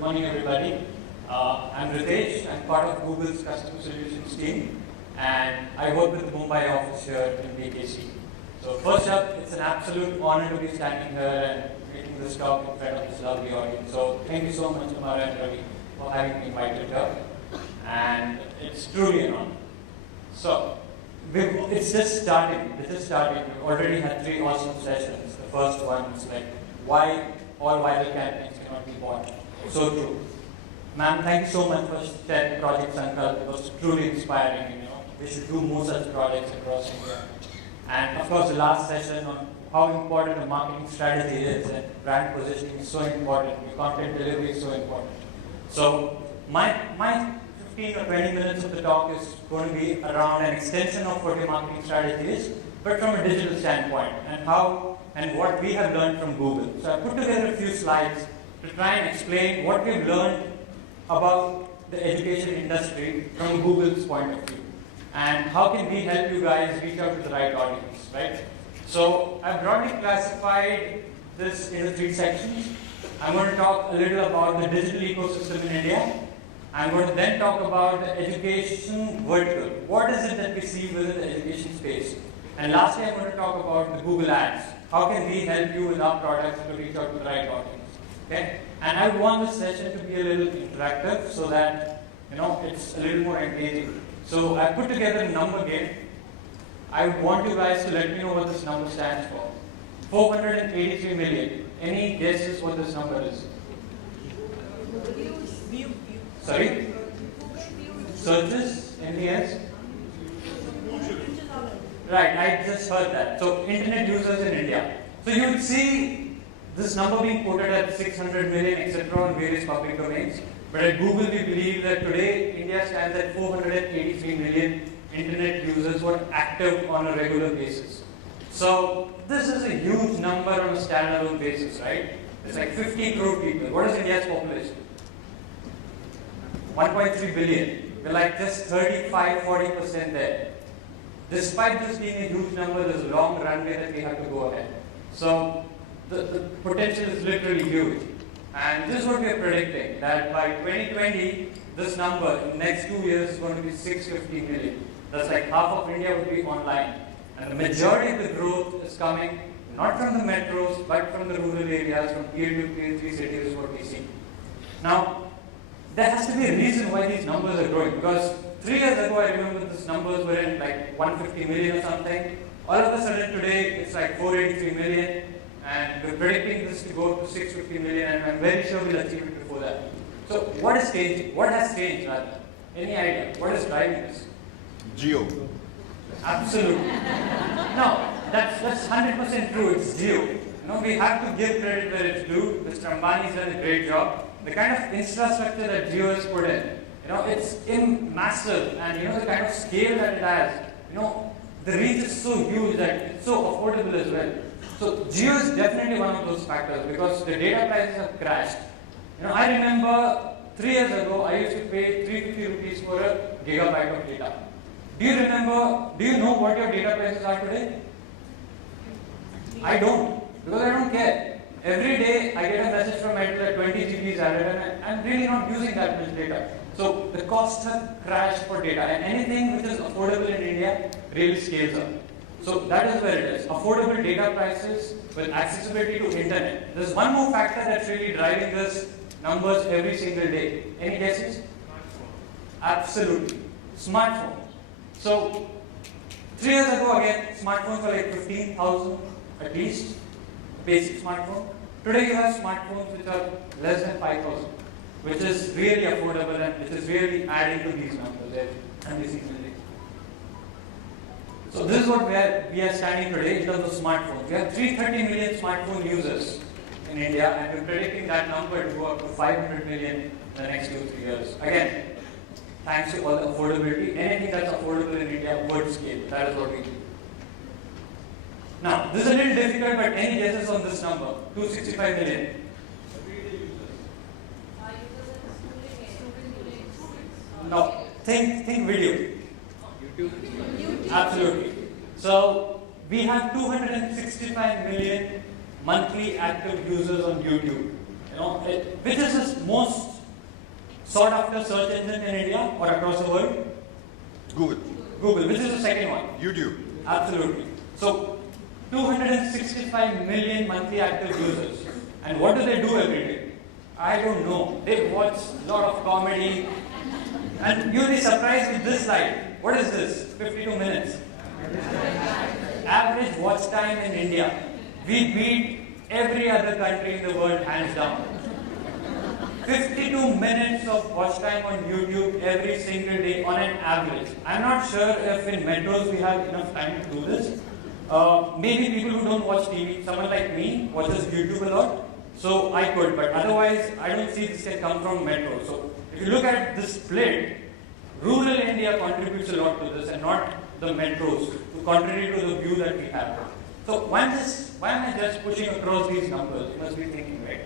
Good morning, everybody. I'm Ritesh. I'm part of Google's Customer Solutions team, and I work with the Mumbai office here in BKC. So first up, it's an absolute honor to be standing here and making this talk in front of this lovely audience. So thank you so much, Amara and Ravi, for having me invited here. And it's truly an honor. So it's just starting. We've already had 3 awesome sessions. The first one is like, why all viral campaigns cannot be bought. So true. Ma'am, thank you so much for that project, Conclave. It was truly inspiring. We should do more such projects across India. And of course, the last session on how important a marketing strategy is and brand positioning is so important. Your content delivery is so important. So my 15 or 20 minutes of the talk is going to be around an extension of what your marketing strategy is, but from a digital standpoint, and how and what we have learned from Google. So I put together a few slides to try and explain what we've learned about the education industry from Google's point of view, and how can we help you guys reach out to the right audience, right? So I've broadly classified this into 3 sections. I'm going to talk a little about the digital ecosystem in India. I'm going to then talk about the education vertical. What is it that we see within the education space? And lastly, I'm going to talk about the Google Ads. How can we help you with our products to reach out to the right audience? Okay? And I want this session to be a little interactive so that it's a little more engaging. So I put together a number game. I want you guys to let me know what this number stands for. 483 million. Any guesses what this number is? Sorry? Searches? Anything else? Right, I just heard that. So, internet users in India. So, you would see this number being quoted at 600 million, etc., on various public domains. But at Google, we believe that today, India stands at 483 million internet users who are active on a regular basis. So, this is a huge number on a standalone basis, right? It's like 50 crore people. What is India's population? 1.3 billion. We're like just 35-40% there. Despite this being a huge number, there's a long runway that we have to go ahead. So the potential is literally huge. And this is what we are predicting, that by 2020, this number in the next 2 years is going to be 650 million. That's like half of India would be online. And the majority of the growth is coming not from the metros, but from the rural areas, from tier 2, tier 3 cities is what we see. Now, there has to be a reason why these numbers are growing, because 3 years ago, I remember these numbers were in like 150 million or something. All of a sudden today, it's like 483 million, and we're predicting this to go to 650 million, and I'm very sure we'll achieve it before that. So what is changing? What has changed, rather? Any idea? What is driving this? Geo. Absolutely. No, that's 100% true. It's Geo. We have to give credit where it's due. Mr. Ambani's done a great job. The kind of infrastructure that Geo has put in, it's massive, and the kind of scale that it has, the reach is so huge that it's so affordable as well. So Geo is definitely one of those factors, because the data prices have crashed. I remember 3 years ago, I used to pay 350 rupees for a gigabyte of data. Do you know what your data prices are today? I don't, because I don't care. Every day I get a message from Airtel that 20 GB is added, and I'm really not using that much data. So the costs have crashed for data, and anything which is affordable in India really scales up. So that is where it is. Affordable data prices with accessibility to internet. There's one more factor that's really driving this numbers every single day. Any guesses? Smartphone. Absolutely. Smartphone. So 3 years ago, again, smartphones were like 15,000 at least. Basic smartphone. Today you have smartphones which are less than 5,000, which is really affordable and which is really adding to these numbers every single day. So this is what we are standing today in terms of smartphones. We have 330 million smartphone users in India, and we're predicting that number to go up to 500 million in the next 2-3 years. Again, thanks to all the affordability. Anything that's affordable in India would scale. That is what we do. Now, this is a little difficult, but any guesses on this number? 265 million. No, think video. YouTube. Absolutely. So we have 265 million monthly active users on YouTube. Which is the most sought after search engine in India or across the world? Google. Google. Which is the second one? YouTube. Absolutely. So, 265 million monthly active users. And what do they do every day? I don't know. They watch a lot of comedy. And you'll be surprised with this slide. What is this? 52 minutes. Average watch time in India. We beat every other country in the world hands down. 52 minutes of watch time on YouTube every single day on an average. I'm not sure if in metros we have enough time to do this. Maybe people who don't watch TV, someone like me watches YouTube a lot, so I could, but otherwise I don't see this can come from metros. So if you look at the split, rural India contributes a lot to this and not the metros, to contrary to the view that we have. So why am I just pushing across these numbers? You must be thinking, right?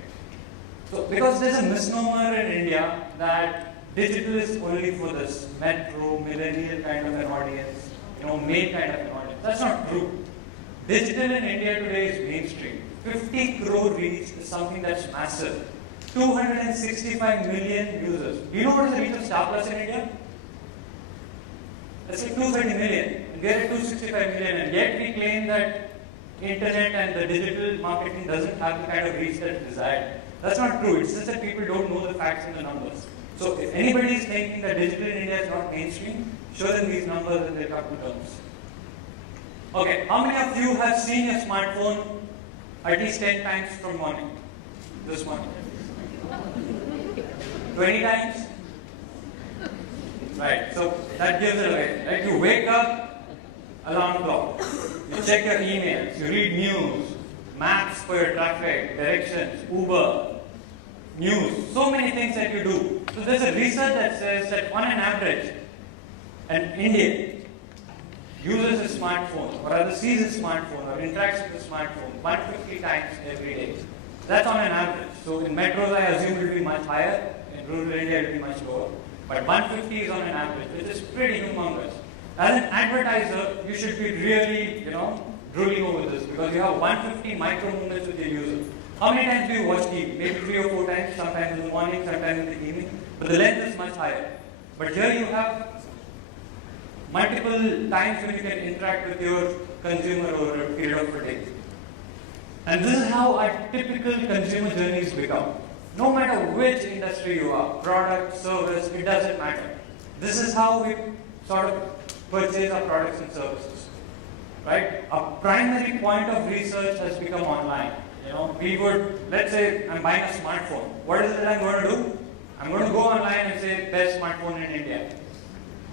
So because there's a misnomer in India that digital is only for this metro, millennial kind of an audience, male kind of an audience. That's not true. Digital in India today is mainstream. 50 crore reach is something that's massive. 265 million users. Do you know what is the reach of Star Plus in India? Let's say 230 million. And we are at 265 million, and yet we claim that internet and the digital marketing doesn't have the kind of reach that's desired. That's not true. It's just that people don't know the facts and the numbers. So if anybody is thinking that digital in India is not mainstream, show them these numbers and they'll come to terms. Okay, how many of you have seen your smartphone at least 10 times from morning? This morning. 20 times? Right, so that gives it away. Right? You wake up, alarm clock. You check your emails, you read news, maps for your traffic, directions, Uber, news, so many things that you do. So there's a research that says that on an average, an Indian uses a smartphone or rather sees a smartphone or interacts with a smartphone 150 times every day. That's on an average. So in metros I assume it will be much higher, in rural India it will be much lower. But 150 is on an average, which is pretty humongous. As an advertiser, you should be really, drooling over this because you have 150 micro movements with your user. How many times do you watch TV? Maybe 3 or 4 times, sometimes in the morning, sometimes in the evening. But the length is much higher. But here you have multiple times when you can interact with your consumer over a period of a day. And this is how our typical consumer journeys become. No matter which industry you are, product, service, it doesn't matter. This is how we sort of purchase our products and services. Right? Our primary point of research has become online. Let's say I'm buying a smartphone. What is it I'm going to do? I'm going to go online and say best smartphone in India.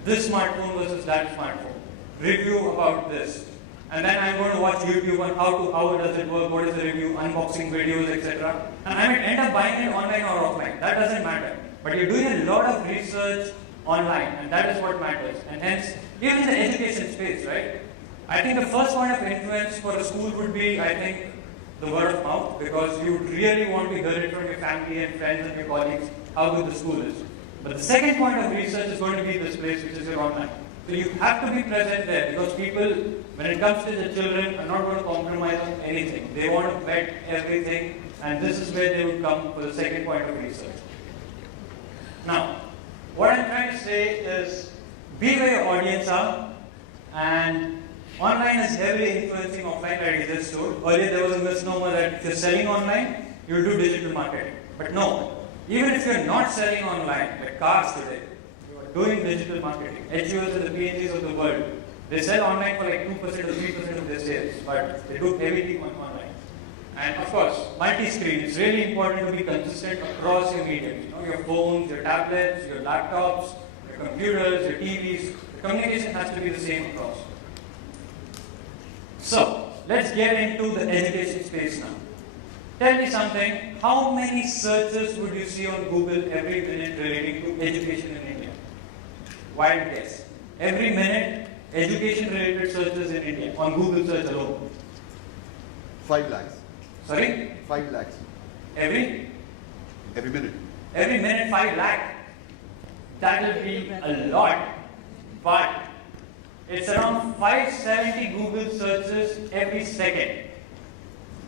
This smartphone versus that smartphone. Review about this. And then I'm going to watch YouTube on how does it work, what is the review, unboxing videos, etc. And I might end up buying it online or offline. That doesn't matter. But you're doing a lot of research online, and that is what matters. And hence, even in the education space, right? I think the first point of influence for a school would be, the word of mouth, because you really want to hear it from your family and friends and your colleagues how good the school is. But the second point of research is going to be this place, which is your online. So you have to be present there because people, when it comes to the children, are not going to compromise on anything. They want to bet everything, and this is where they would come for the second point of research. Now, what I'm trying to say is, be where your audience are, and online is heavily influencing offline, like I just told. Earlier there was a misnomer that if you're selling online, you'll do digital marketing. But no, even if you're not selling online, like cars today, doing digital marketing. HUs and the PNGs of the world, they sell online for like 2% or 3% of their sales, but they do heavily online. And of course, multi-screen. It's really important to be consistent across your mediums. Your phones, your tablets, your laptops, your computers, your TVs. The communication has to be the same across. So, let's get into the education space now. Tell me something, how many searches would you see on Google every minute relating to education in India? Wild guess. Every minute, education-related searches in India, on Google search alone. 5 lakhs. Sorry? 5 lakhs. Every minute. Every minute, 5 lakh. That will be a lot. But it's around 570 Google searches every second.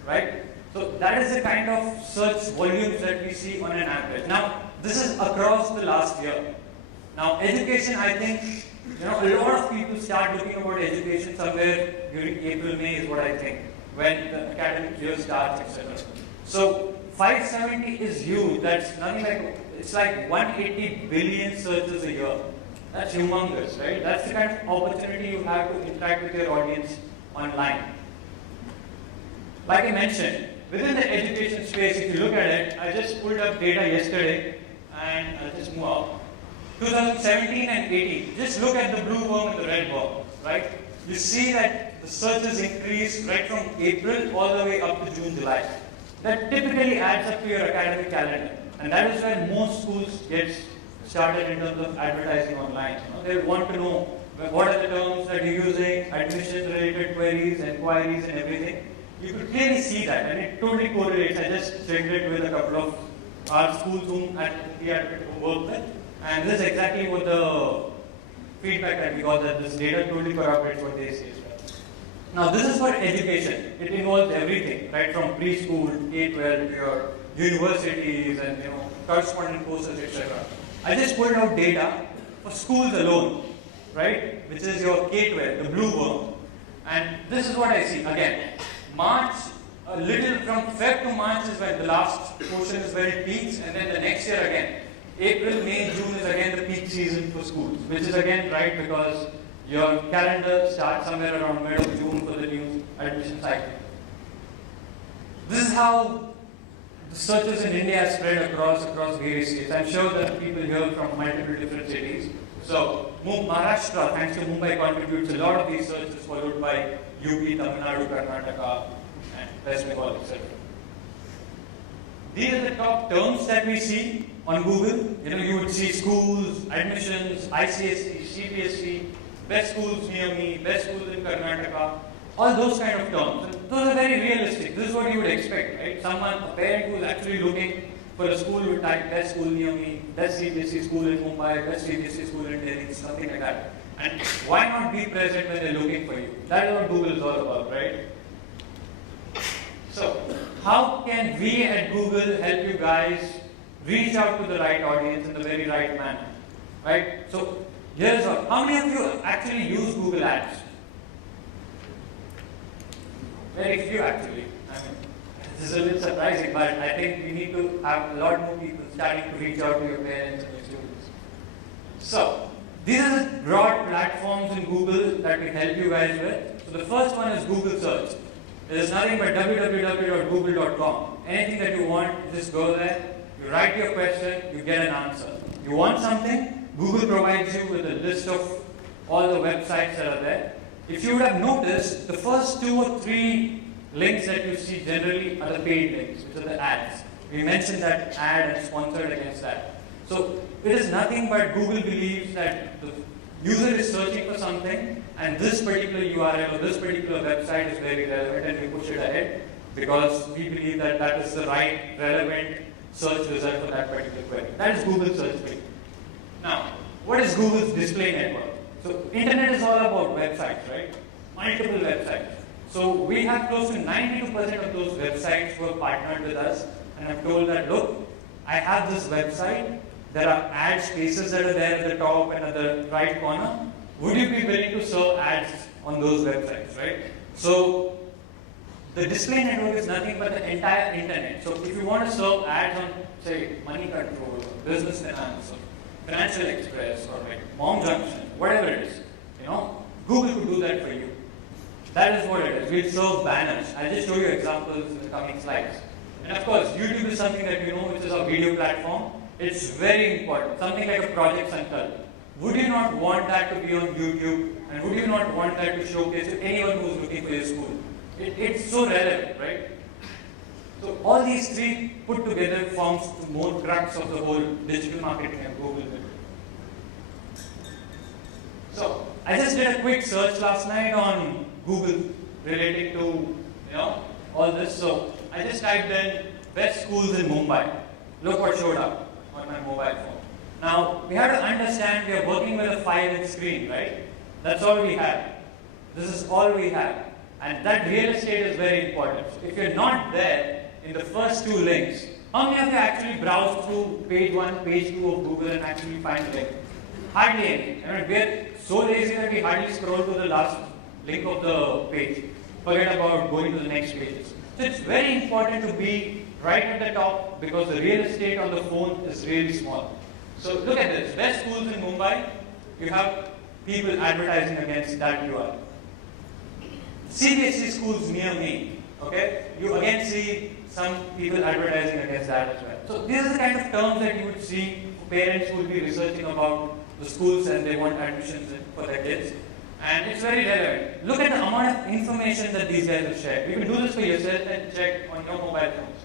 Right? So that is the kind of search volumes that we see on an average. Now, this is across the last year. Now, education, I think, a lot of people start looking about education somewhere during April, May is what I think, when the academic year starts, etc. So, 570 is huge. That's nothing like, it's like 180 billion searches a year. That's humongous, right? That's the kind of opportunity you have to interact with your audience online. Like I mentioned, within the education space, if you look at it, I just pulled up data yesterday, and I'll just move up. 2017 and 18, just look at the blue worm and the red worm, right? You see that the searches increase right from April all the way up to June, July. That typically adds up to your academic calendar. And that is where most schools get started in terms of advertising online. They want to know what are the terms that you're using, admission-related queries, inquiries, and everything. You could clearly see that, and it totally correlates. I just checked it with a couple of our schools whom we had worked with. And this is exactly what the feedback that we got, that this data totally corroborates what they say. Now, this is for education. It involves everything, right, from preschool, K-12, to your universities and correspondence courses, etc. I just pulled out data for schools alone, right, which is your K-12, the blue worm. And this is what I see. Again, March, a little from Feb to March is when the last portion is where it peaks, and then the next year again. April, May, June is again the peak season for schools, which is again right because your calendar starts somewhere around mid of June for the new admission cycle. This is how the searches in India spread across various states. I'm sure that people here from multiple different cities. So, Maharashtra, thanks to Mumbai, contributes a lot of these searches, followed by UP, Tamil Nadu, Karnataka, and West Bengal, etc. These are the top terms that we see on Google. You would see schools, admissions, ICSE, CBSE, best schools near me, best schools in Karnataka, all those kind of terms. And those are very realistic. This is what you would expect, right? A parent who is actually looking for a school would type best school near me, best CBSE school in Mumbai, best CBSE school in Delhi, something like that. And why not be present when they're looking for you? That is what Google is all about, right? So, how can we at Google help you guys reach out to the right audience in the very right manner? Right? So, here's what. How many of you actually use Google Ads? Very few actually. This is a little surprising, but I think we need to have a lot more people starting to reach out to your parents and your students. So, these are the broad platforms in Google that we help you guys with. So, the first one is Google Search. It is nothing but www.google.com. Anything that you want, just go there, you write your question, you get an answer. You want something, Google provides you with a list of all the websites that are there. If you would have noticed, the first 2 or 3 links that you see generally are the paid links, which are the ads. We mentioned that ad and sponsored against that. So it is nothing but Google believes that the user is searching for something, and this particular URL or this particular website is very relevant, and we push it ahead because we believe that that is the right, relevant search result for that particular query. That is Google Search for you. Now, what is Google's display network? So, internet is all about websites, right? Multiple websites. So, we have close to 92% of those websites who are partnered with us, and I've told that, look, I have this website. There are ad spaces that are there at the top and at the right corner. Would you be willing to serve ads on those websites, right? So, the display network is nothing but the entire internet. So, if you want to serve ads on, say, Money Control, or Business Finance, or Financial Express, or like Mom Junction, whatever it is, Google could do that for you. That is what it is. We'll serve banners. I'll just show you examples in the coming slides. And of course, YouTube is something that you know, which is a video platform. It's very important. Something like a Project Sankalp. Would you not want that to be on YouTube? And would you not want that to showcase to anyone who's looking for your school? It's so relevant, right? So all these 3 put together forms the more crux of the whole digital marketing and Google. So I just did a quick search last night on Google relating to all this. So I just typed in best schools in Mumbai. Look what showed up on my mobile phone. Now we have to understand we are working with a 5-inch screen, right? That's all we have. This is all we have. And that real estate is very important. So if you're not there, in the first two links, how many of you actually browse through page 1, page 2 of Google and actually find the link? Hardly any. I mean, we're so lazy that we hardly scroll to the last link of the page. Forget about going to the next pages. So it's very important to be right at the top because the real estate on the phone is really small. So look at this. Best schools in Mumbai, you have people advertising against that URL. CBSE schools near me, okay? You again see some people advertising against that as well. So these are the kind of terms that you would see parents who will be researching about the schools and they want admissions for their kids. And it's very relevant. Look at the amount of information that these guys have shared. You can do this for yourself and check on your mobile phones.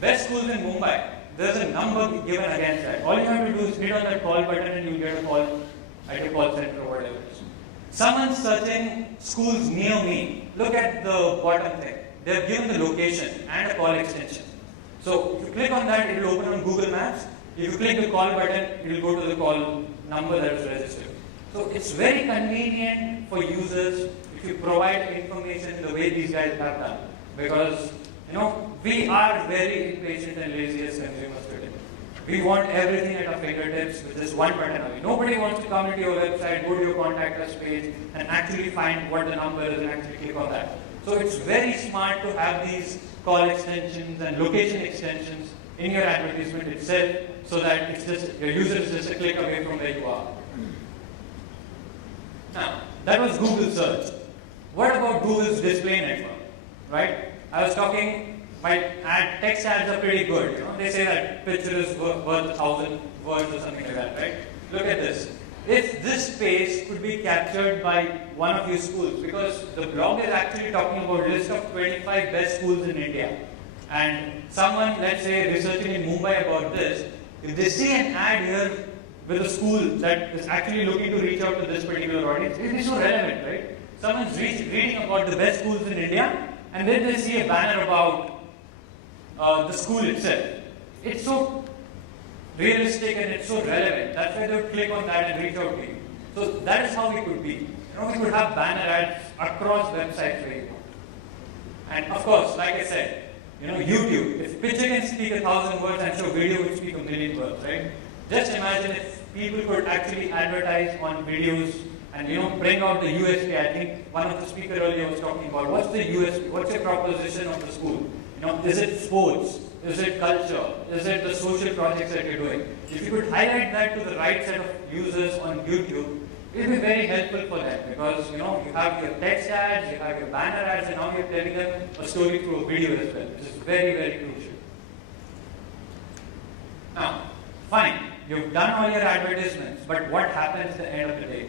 Best schools in Mumbai, there's a number given against that. All you have to do is hit on that call button and you'll get a call at your call center or whatever it is. Someone's searching schools near me. Look at the bottom thing. They've given the location and a call extension. So if you click on that, it will open on Google Maps. If you click the call button, it will go to the call number that is registered. So it's very convenient for users if you provide information the way these guys have done. Because, we are very impatient and lazy as consumers today. We want everything at our fingertips with just one button away. Nobody wants to come into your website, go to your contact us page, and actually find what the number is and actually click on that. So it's very smart to have these call extensions and location extensions in your advertisement itself so that it's just your user is just a click away from where you are. Now, that was Google search. What about Google's display network? Right? I was talking, my text ads are pretty good. They say that picture is worth 1,000 words or something like that, right? Look at this. If this space could be captured by one of your schools, because the blog is actually talking about a list of 25 best schools in India. And someone, let's say, researching in Mumbai about this, if they see an ad here with a school that is actually looking to reach out to this particular audience, it is so relevant, right? Someone's reading about the best schools in India, and then they see a banner about the school itself. It's so realistic and it's so relevant. That's why they would click on that and reach out to you. So that is how we could be. We could have banner ads across websites where you want. And of course, like I said, YouTube. If picture can speak 1,000 words, I'm sure video would speak 1,000,000 words, right? Just imagine if people could actually advertise on videos and bring out the USP. I think one of the speakers earlier was talking about what's the USP, what's your proposition of the school? Is it sports? Is it culture? Is it the social projects that you're doing? If you could highlight that to the right set of users on YouTube, it will be very helpful for them because you have your text ads, you have your banner ads, and now you're telling them a story through a video as well, which is very, very crucial. Now, fine, you've done all your advertisements, but what happens at the end of the day?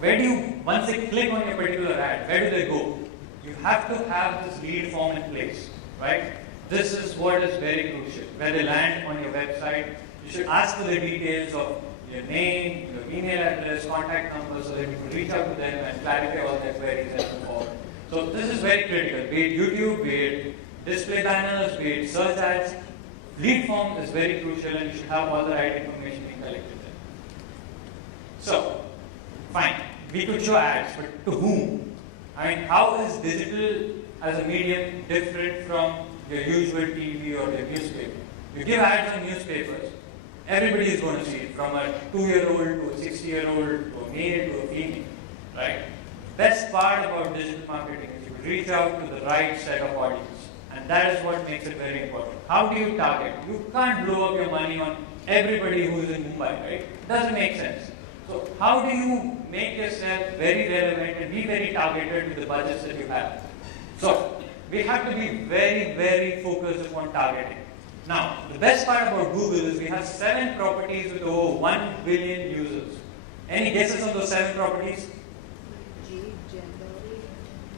Where do you, once they click on your particular ad, where do they go? You have to have this lead form in place, right? This is what is very crucial. Where they land on your website, you should ask for the details of your name, your email address, contact number, so that you can reach out to them and clarify all their queries and move forward. So this is very critical. Be it YouTube, be it display banners, be it search ads, lead form is very crucial and you should have all the right information being collected there. So, fine, we could show ads, but to whom? I mean, how is digital as a medium different from your usual TV or your newspaper? You give ads on newspapers, everybody is going to see it, from a 2-year-old to a 60-year-old, to a male to a female, right? Best part about digital marketing is you reach out to the right set of audience, and that is what makes it very important. How do you target? You can't blow up your money on everybody who is in Mumbai, right? It doesn't make sense. So how do you make yourself very relevant and be very targeted with the budgets that you have? So we have to be very, very focused upon targeting. Now, the best part about Google is we have 7 properties with over 1 billion users. Any guesses on those 7 properties?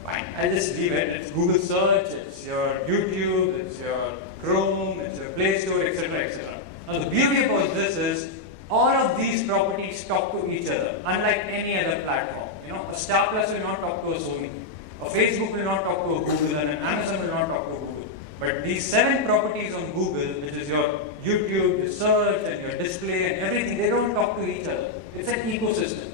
Fine, I'll just leave it. It's Google Search, it's your YouTube, it's your Chrome, it's your Play Store, etc., etc. Now, the beauty about this is all of these properties talk to each other, unlike any other platform. A Star Plus will not talk to a Sony. A Facebook will not talk to a Google, and an Amazon will not talk to a Google. But these 7 properties on Google, which is your YouTube, your search, and your display, and everything, they don't talk to each other. It's an ecosystem,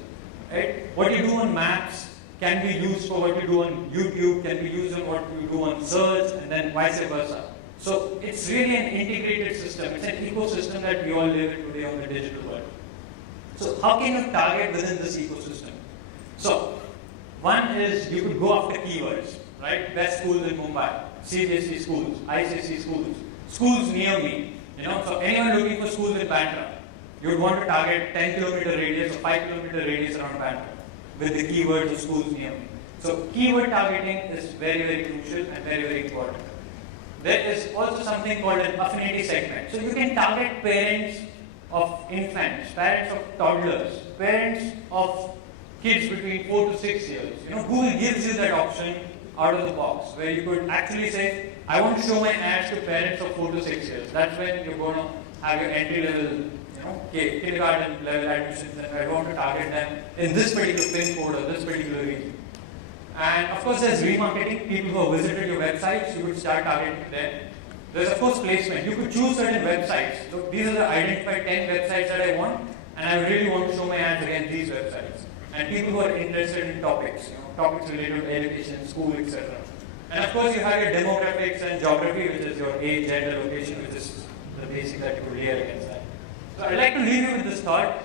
right? What you do on Maps can be used for what you do on YouTube, can be used on what you do on search, and then vice versa. So it's really an integrated system. It's an ecosystem that we all live in today on the digital world. So how can you target within this ecosystem? So one is you could go after keywords, right? Best schools in Mumbai, CBSE schools, ICSE schools, schools near me. So anyone looking for schools in Bandra, you would want to target 10-kilometer radius or 5-kilometer radius around Bandra with the keywords of schools near me. So keyword targeting is very, very crucial and very, very important. There is also something called an affinity segment. So you can target parents of infants, parents of toddlers, parents of kids between 4 to 6 years. Google gives you that option out of the box where you could actually say, I want to show my ads to parents of 4 to 6 years. That's when you're going to have your entry level, kindergarten level admissions, and I want to target them in this particular pin code or this particular region. And of course, there's remarketing. People who have visited your websites, you could start targeting them. There's of course placement. You could choose certain websites. So these are the identified 10 websites that I want, and I really want to show my ads against these websites. And people who are interested in topics, topics related to education, school, etc. And of course, you have your demographics and geography, which is your age, gender, location, which is the basic that you could layer against that. So I'd like to leave you with this thought.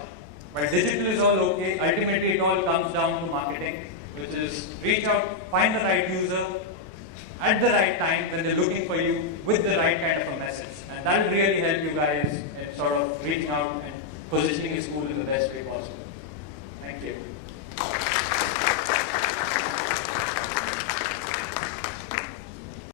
But digital is all okay. Ultimately, it all comes down to marketing, which is reach out, find the right user at the right time when they're looking for you with the right kind of a message. And that will really help you guys in sort of reaching out and positioning your school in the best way possible. Thank you.